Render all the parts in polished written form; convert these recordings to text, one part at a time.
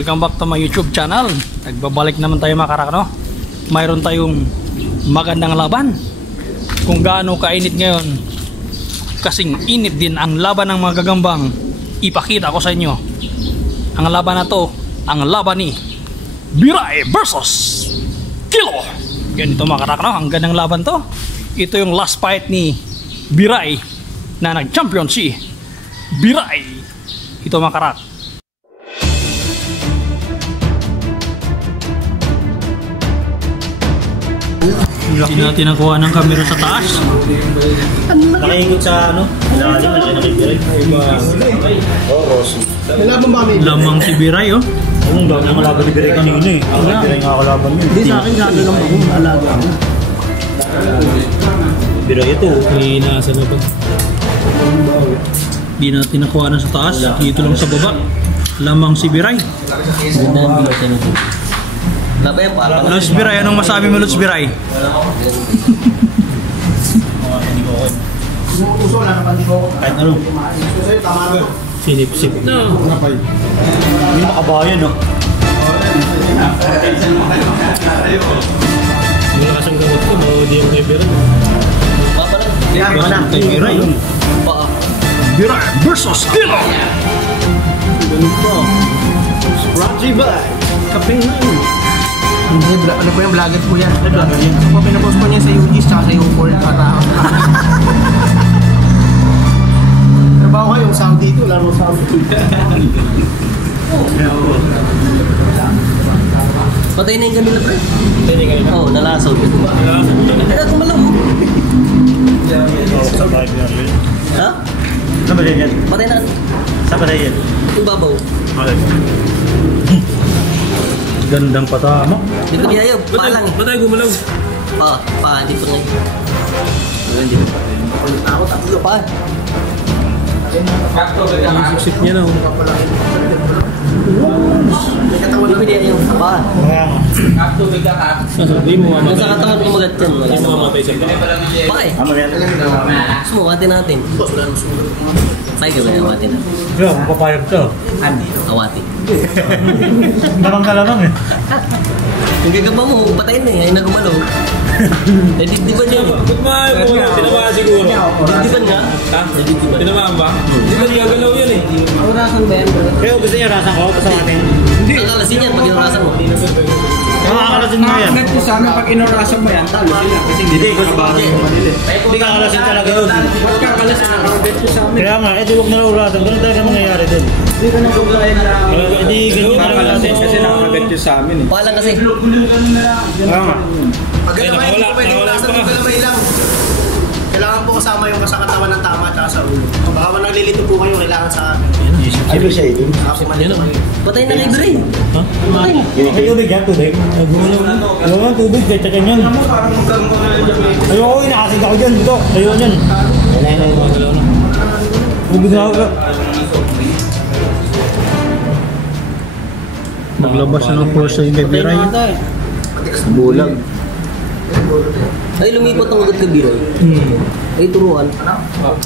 welcome back to my YouTube channel. Nagbabalik naman tayo mga karak, no? Mayroon tayong magandang laban. Kung gaano kainit ngayon, kasing init din ang laban ng mga gagambang. Ipakita ko sa inyo ang laban na to, ang laban ni Biray versus Kilo. Ganito mga karak, no? Ang gandang laban to. Ito yung last fight ni Biray na nag-champion si Biray. Ito mga karak. Hindi natin nakuha ng camera sa taas. Nakaikot sa ano? Lamang si Biray, oh. Ang dami ng kalaban ni Biray kanina eh. Ang Biray nga kalaban niya. Hindi sa akin gano'n lang akong alaga. Biray ito. Hinasa na ba? Hindi natin nakuha na sa taas. Dito lang sa baba. Lamang si Biray. Ganda ang bigat yan ito. Labay ang pala. Lods Biray, anong masabi mo Lods Biray? Kahit ano. Sinip-sip. Hindi makabayan no? Malakas ang gamot ko, mahuli yung kay Biray. Papalang. Kay Biray, oh. Biray versus Kilo! Ganito. Scratchy bag. Kaping na yun. Hindi, ano po yung vlogger po yan? Ako po pinapost po niya sa UGs tsaka sa U4 katao. Trabaho ka yung sound dito, laro sound dito. Patay na yung kanila pre. Patay na yung kanila? Oo, nalasaw. Kaya kumalaw mo. Sa bahay niya rin. Ha? Saan ba yan? Patay na. Saan ba yan? Yung babaw. Okay. Gandang patama. Hindi pa niya yun, pa lang eh. Patay gumalaw. Hindi pa ngayon. Hindi pa patay. Ako, tatlo pa. Sip niya na, oh. Hindi pa niya yung pa. Kaya nga. Hindi mo Kung mamatay. sa katawan kumagat yan, wala. Hindi mo mamatay sa baka. Pa eh. Ano yan? Sumukati natin. Say ka ba yung awati natin? Kaya, papayag ka. Awati. Namang kalamang eh. Yung gagamba mo, patayin na eh. Ay nagumalaw. Didibdiban niya eh. Ba't maayo mo na? Tinamaan siguro. Didibdiban nga. Ha? Didibdiban. Tinamaan ba? Hindi ba niya galaw yan eh? Orasan ba yan? Kaya gusto niya rasan ko, tapos natin. Ang alasin yan pag inurasan mo. Makakalasin mo yan. Ganito sa amin, pag inurasan mo yan, talo sila. Kasi Hindi, gusto ko. Hindi kakalasin talaga yun. pag kakalas na ganito sa amin, Kaya nga, huwag na urasan. Ganun talaga mangyayari dun. hindi ka nang guglayan na Hindi, ganun talaga kakalasin kasi nakakaganto sa amin eh. Palang kasi. Kaya nga. Pag gano'n ba, hindi ko pwede ulasan ng galamay lang. Kailangan po kasama yung sa katawan ng tama at sa ulo. Baka naglilito po kayo, kailangan sa amin. Ay, ba siya yun? Ako manito. Patay na kay Bray. Patay na. Ay, tubig yan, tubig. Ayaw nga, tubig, kahit sa kanyan. Ayoko, inakasig ako dyan, dito. Ayoko yan. Tubig na ako. Naglabas na ng force yung kay Biray. Bulag. Ay, lumipat ang ugat kay Biray. Ay, turuan.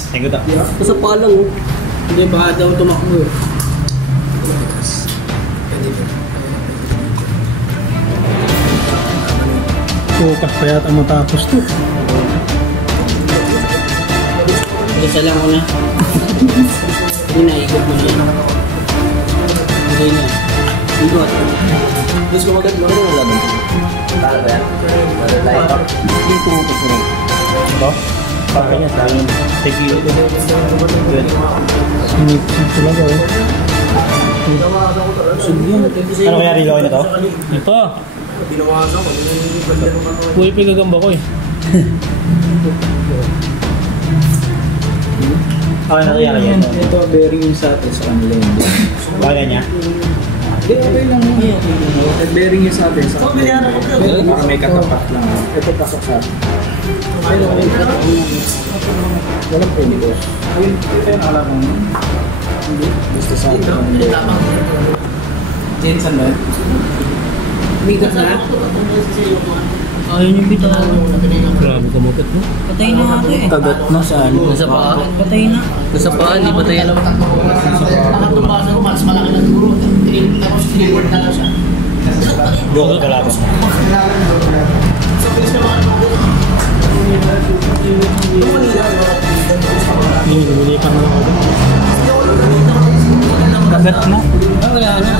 Thank you, ta. Basta palang oh. Hindi ba daw tumakbo eh. Bukas pa yata matapos to. Isa lang ko na. Inaikot mo na yan. Hindi na. Dito at. Tapos kumagat mo rin ang laban. Tala ba yan? Hindi tumutok mo rin. Ito? Bakit niya sa akin? Take you. Sinip-sip talaga, oh. Ano kaya rin gawin na to? Ito. Buhay pa yung gagamba ko eh. Okay na kaya yan. Ito, bearing yung sa atin sa kanila yun. Kaya niya? Hindi, okay lang mo. Bearing yung sa atin sa kanila. Para may katapat lang. Ito pasok sa atin. Walang pwede ko. Ayun, ito yung alam mo. Hindi, gusto sa atin. Jensen ba? Bigat na? Ayaw niyo bitaw. Grabe kamukat mo. Patay na nga ito eh. Kagat na saan? Nasa paa. Patay na. Nasa paa, hindi patay alam. Nakatumbasan ko, mas malaki na siguro. tapos reward na lang siya. Joke ka lang. So, bilis na makakapagod. Hindi pa naman ako. Kagat na. Wala na.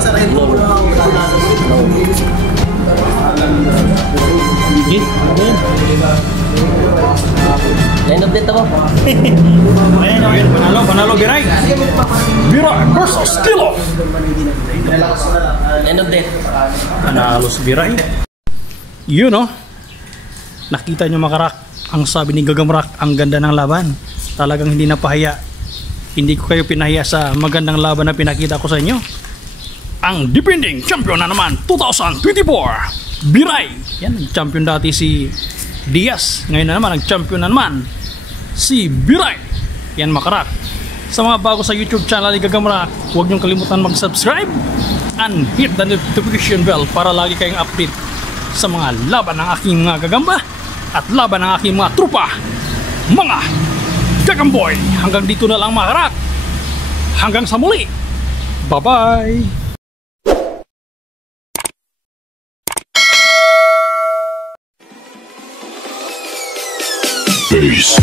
Kasarahin ko muna ako. Line of death ako. Ayan, panalo, Biray. Biray versus Kilo. Line of death. Panalo si Biray. Yun, no? Nakita nyo makarak, ang sabi ni Gagamrak, ang ganda ng laban. Talagang hindi napahiya. Hindi ko kayo pinahiya sa magandang laban na pinakita ko sa inyo. Ang defending champion na naman 2024, Biray. Yan, nag-champion dati si Diaz. Ngayon na naman, nag-champion na naman si Biray. Yan, makarak. Sa mga bago sa YouTube channel ni Gagamrak, huwag niyong kalimutan mag-subscribe and hit the notification bell para lagi kayong update sa mga laban ng aking mga gagamba at laban ng aking mga trupa, mga Gagamboy. Hanggang dito na lang, makarak. Hanggang sa muli. Bye-bye. Peace.